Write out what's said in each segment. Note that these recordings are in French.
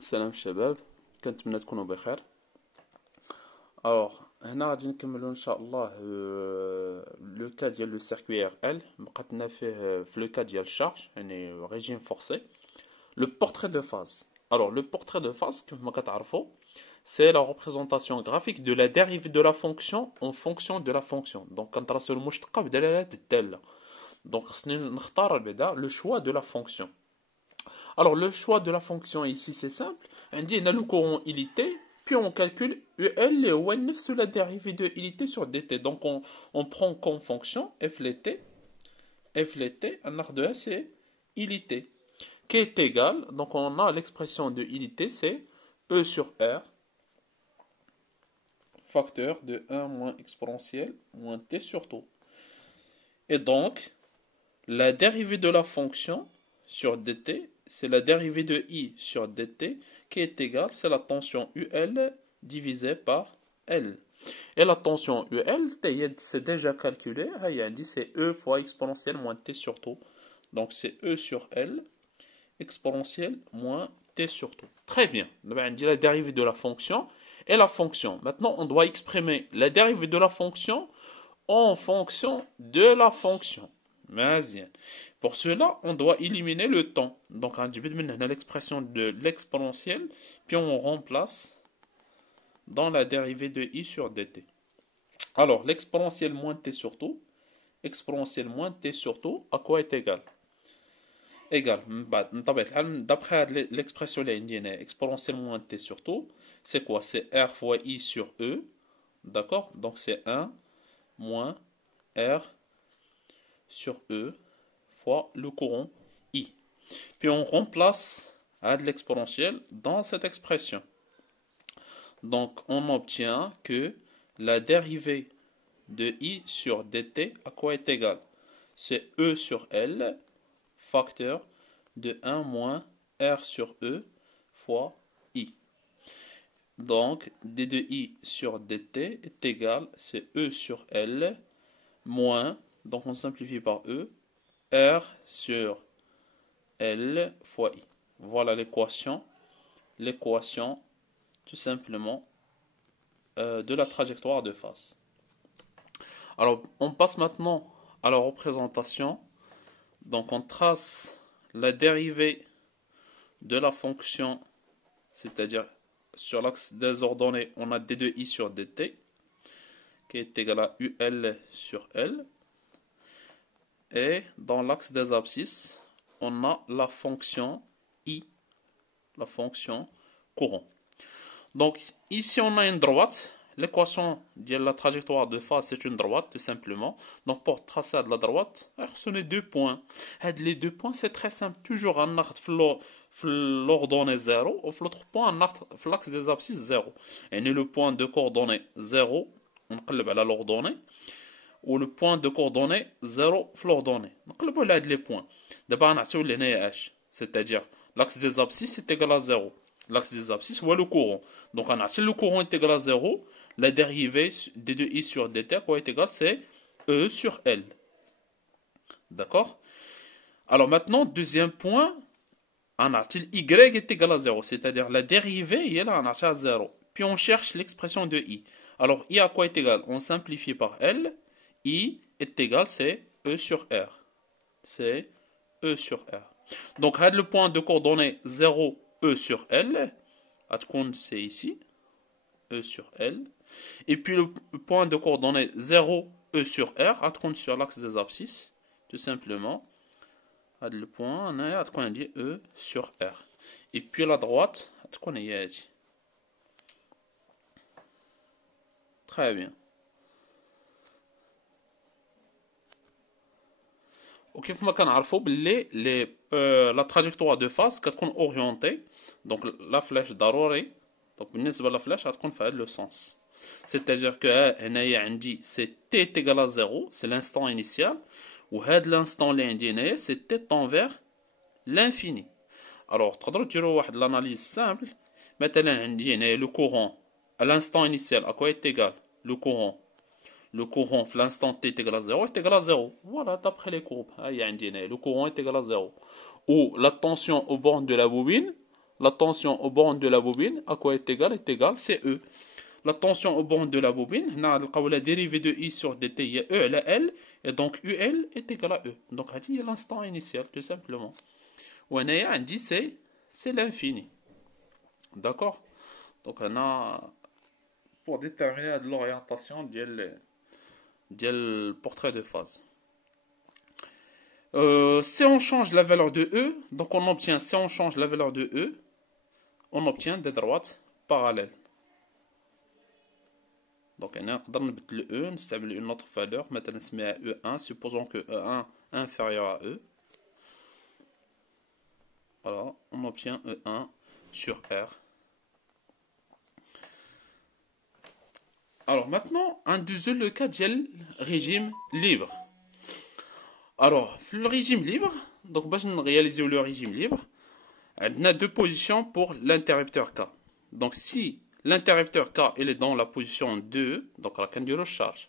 سلام شباب، كنتمنى تكونوا بخير. هنا غادي نكملوا ان شاء الله لو كا ديال لو سيركوي ار ال بقاتنا فيه في لو كا ديال الشارج يعني ريجيم فورسي لو بورتري دو فاز. Le portrait de phase, comme vous savez, c'est la représentation graphique de la dérivée de la fonction en fonction de la fonction. Donc, quand on a le مشتقة بدلالة الدالة. Donc, نختار le choix de la fonction. Alors, le choix de la fonction ici, c'est simple. On dit le courant ilité, puis on calcule UL et ON sur la dérivée de ilité sur dt. Donc, on prend comme fonction f un arc de S, c'est ilité, qui est égal, donc on a l'expression de ilité, c'est E sur R, facteur de 1 moins exponentielle moins t sur tout. Et donc, la dérivée de la fonction sur dt, c'est la dérivée de i sur dt qui est égale, c'est la tension UL divisée par L. Et la tension UL, c'est déjà calculé, c'est E fois exponentielle moins t sur tout. Donc c'est E sur L exponentielle moins t sur tout. Très bien. On dit la dérivée de la fonction et la fonction. Maintenant, on doit exprimer la dérivée de la fonction en fonction de la fonction. Pour cela, on doit éliminer le temps. Donc, on a l'expression de l'exponentielle, puis on remplace dans la dérivée de i sur dt. Alors, l'exponentielle moins t sur tout, exponentielle moins t sur tout, à quoi est égal? Égal. D'après l'expression exponentielle moins t sur tout, c'est quoi? C'est r fois i sur e. D'accord? Donc, c'est 1 moins r sur e fois le courant I. Puis on remplace de l'exponentielle dans cette expression. Donc on obtient que la dérivée de I sur dt à quoi est égale? C'est E sur L facteur de 1 moins R sur E fois I. Donc d de I sur dt est égal, c'est E sur L moins, donc on simplifie par E, R sur L fois I. Voilà l'équation tout simplement de la trajectoire de phase. Alors on passe maintenant à la représentation. Donc on trace la dérivée de la fonction, c'est-à-dire sur l'axe des ordonnées, on a d de I sur dt qui est égal à UL sur L. Et dans l'axe des abscisses, on a la fonction I, la fonction courant. Donc ici on a une droite. L'équation de la trajectoire de phase c'est une droite tout simplement. Donc pour tracer de la droite, ce sont deux points. Les deux points c'est très simple. Toujours un arc l'ordonnée 0 ou l'autre point un arc l'axe des abscisses 0. Et le point de coordonnée 0, on قلب على l'ordonnée. Ou le point de coordonnée 0 في l'ordonnée. نقلبوا على هاد les points. دابا غنعطيو لهنايا h, c'est-à-dire l'axe des abscisses est égal à 0. L'axe des abscisses ou le courant. Donc غنعطي le courant est égal à 0, la dérivée d de i sur dt quoi est égal, c'est E sur L. D'accord? Alors maintenant, deuxième point, غنعطي y est égal à 0, c'est-à-dire la dérivée هي là غنعطيها à 0. Puis on cherche l'expression de i. Alors i à quoi est égal? On simplifie par L. I est égal, c'est E sur R. C'est E sur R. Donc, le point de coordonnée 0, E sur L. C'est ici. E sur L. Et puis le point de coordonnée 0, E sur R. Sur l'axe des abscisses. Tout simplement. Le point, on dit E sur R. Et puis la droite, très bien. وكيف ما كنعرفوا باللي لا تراجيكتوار دو فاز كتكون اورينتي دونك لا فلاش ضروري دونك بالنسبه لا فلاش غتكون في هذا لو سونس سيتاجير كو هنايا عندي سي تي تيغال زيرو سي لانستون انيسيال وهاد لانستون اللي عندي هنايا سي تي طونفير لانفيني. الوغ تقدروا ديروا واحد لاناليز سامبل. مثلا عندي هنايا لو كورون ا لانستون انيسيال ا كوا ايتيغال لو كورون le courant, l'instant t est égal à 0, est égal à 0. Voilà, d'après les courbes. Le courant est égal à 0. Ou la tension aux bornes de la bobine, La tension aux bornes de la bobine, à quoi est égal? Est égal, c'est E. La tension aux bornes de la bobine, la dérivée de I sur dt, il y a E et la L, et donc UL est égal à E. Donc, il y a l'instant initial, tout simplement. Ou on dit c'est l'infini. D'accord? Donc, on a, pour déterminer l'orientation du portrait de phase. Si on change la valeur de E, donc on obtient, si on change la valeur de E, on obtient des droites parallèles. Donc, on a le E, on une autre valeur, maintenant on met E1, supposons que E1 est inférieur à E. Voilà, on obtient E1 sur R. Alors maintenant, un deuxième le cas du régime libre. Alors, le régime libre, donc pour réaliser le régime libre, on a deux positions pour l'interrupteur K. Donc si l'interrupteur K il est dans la position 2, donc la canne de recharge,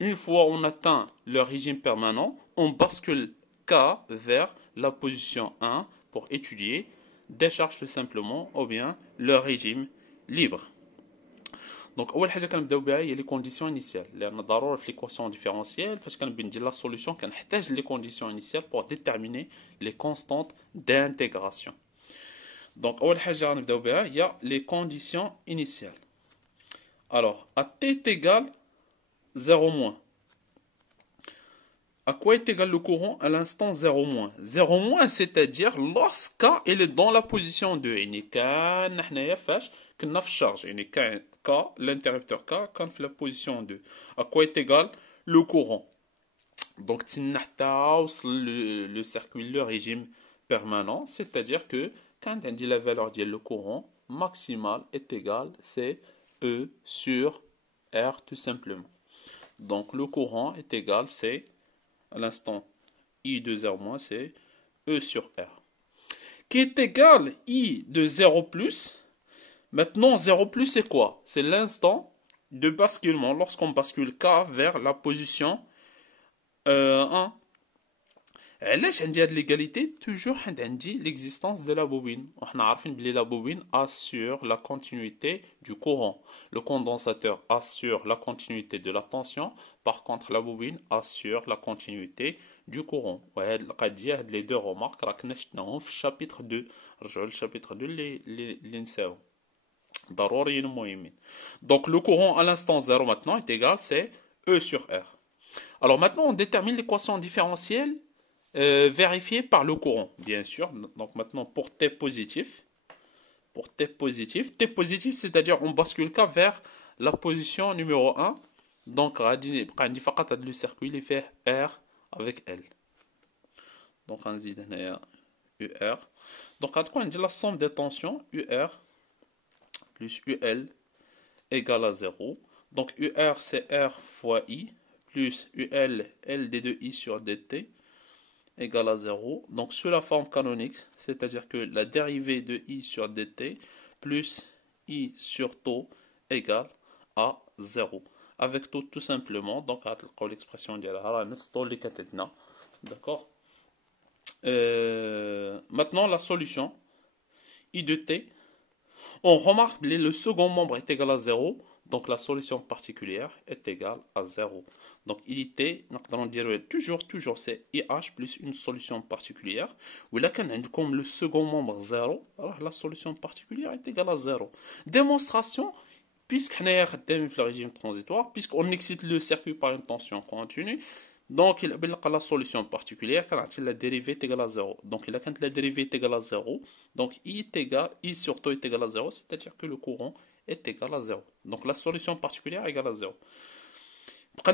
une fois on atteint le régime permanent, on bascule K vers la position 1 pour étudier décharge tout simplement ou bien le régime libre. Donc اول حاجه كنبداو بها هي لي كونديسيون انيسيال لان ضروري في ليكواسيون ديفيرونسيال فاش كنبين لا سوليوشن كنحتاج لي كونديسيون انيسيال pour déterminer les constantes d'intégration. Donc اول حاجه غنبداو بها هي les conditions initiales. Alors à t est égal 0 moins. À quoi est égal le courant à l'instant 0 moins? 0 moins, c'est-à-dire lorsque il est dans la position 2. Il n'est qu'un charge. Il n'est qu'un K, l'interrupteur K, quand fait la position 2. À quoi est égal le courant? Donc, le circuit, le régime permanent, c'est-à-dire que quand on dit la valeur de le courant maximal est égal, c'est E sur R tout simplement. Donc, le courant est égal, c'est à l'instant I de 0 c'est E sur R. Qui est égal I de 0 plus. Maintenant, 0 plus c'est quoi? C'est l'instant de basculement lorsqu'on bascule K vers la position 1. علاش عندي هاد l'égalité toujours عندي l'existence de la bobine. وحنا عارفين بلي la bobine assure la continuité du courant. Le condensateur assure la continuité de la tension. Par contre, la bobine assure la continuité du courant. وهاد القضية هاد les deux remarques راكنا شفناهم في chapitre 2. رجعوا للchapitre 2 اللي نساو. ضروريين مهمين. Donc le courant à l'instant 0 maintenant est égal c'est E sur R. Alors maintenant on détermine l'équation différentielle vérifié par le courant, bien sûr. Donc maintenant, pour T positif, T positif, c'est-à-dire on bascule K vers la position numéro 1. Donc, le circuit il fait R avec L. Donc, on dit UR. Donc, on dit la somme des tensions UR plus UL égale à 0. Donc, UR c'est R fois I plus UL L d2I sur dt égale à 0. Donc sous la forme canonique, c'est-à-dire que la dérivée de I sur dt plus I sur tau égale à 0. Avec tout simplement, donc l'expression de la d'accord. Maintenant la solution I de t. On remarque que le second membre est égal à 0. Donc la solution particulière est égale à 0. Donc IT, nous dirons toujours c'est IH plus une solution particulière. Ou là, comme le second membre 0, alors la solution particulière est égale à 0. Démonstration, puisqu'on est le régime transitoire, puisqu'on excite le circuit par une tension continue, donc il a la solution particulière quand la dérivée est égale à 0. Donc il a quand la dérivée est égale à 0, donc I sur tau est égal à 0, c'est-à-dire que le courant est égal à 0. Donc la solution particulière est égale à 0.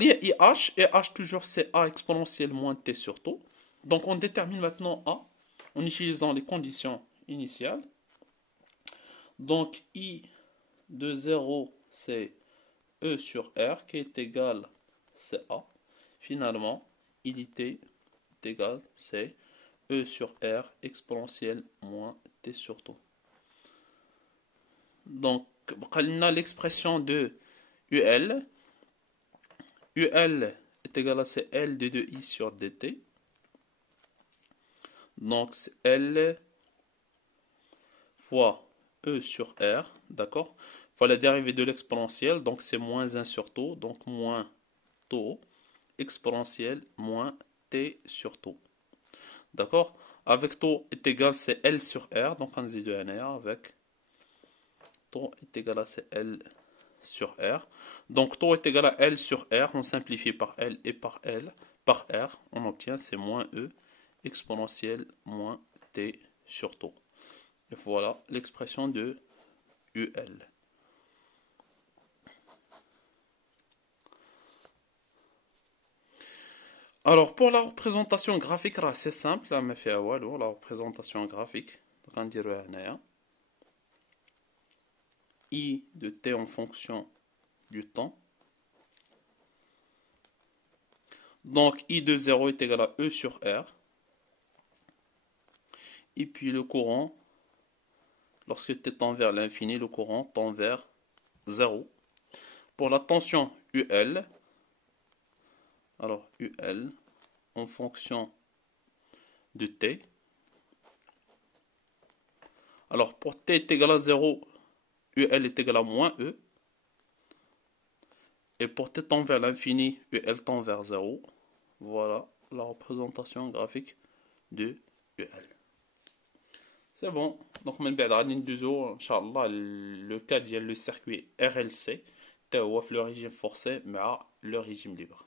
Il y a IH, et H toujours c'est A exponentielle moins T sur tau. Donc on détermine maintenant A en utilisant les conditions initiales. Donc I de 0 c'est E sur R qui est égal c'est A. Finalement, IDT est égal c'est E sur R exponentielle moins T sur tau. Donc on a l'expression de UL. UL est égal à c'est L de 2I sur dt. Donc c'est L fois E sur R, d'accord? Fois la dérivée de l'exponentielle, donc c'est moins 1 sur taux, donc moins taux, exponentielle moins T sur taux. D'accord? Avec taux est égal, c'est L sur R, donc on dit de NR avec taux est égal à c'est L sur R. Donc taux est égal à L sur R, on simplifie par L et par R, on obtient c'est moins E exponentielle moins T sur taux. Et voilà l'expression de UL. Alors pour la représentation graphique, c'est simple, la représentation graphique, donc on dirait I de T en fonction du temps. Donc I de 0 est égal à E sur R. Et puis le courant, lorsque T tend vers l'infini, le courant tend vers 0. Pour la tension UL, alors UL en fonction de T. Alors pour T est égal à 0, UL est égal à moins E. Et pour T tend vers l'infini, UL tend vers 0. Voilà la représentation graphique de UL. C'est bon. Donc, من بعد غادي ندوزو إن شاء الله le cas ديال le circuit RLC تا هو في le régime forcé مع le régime libre.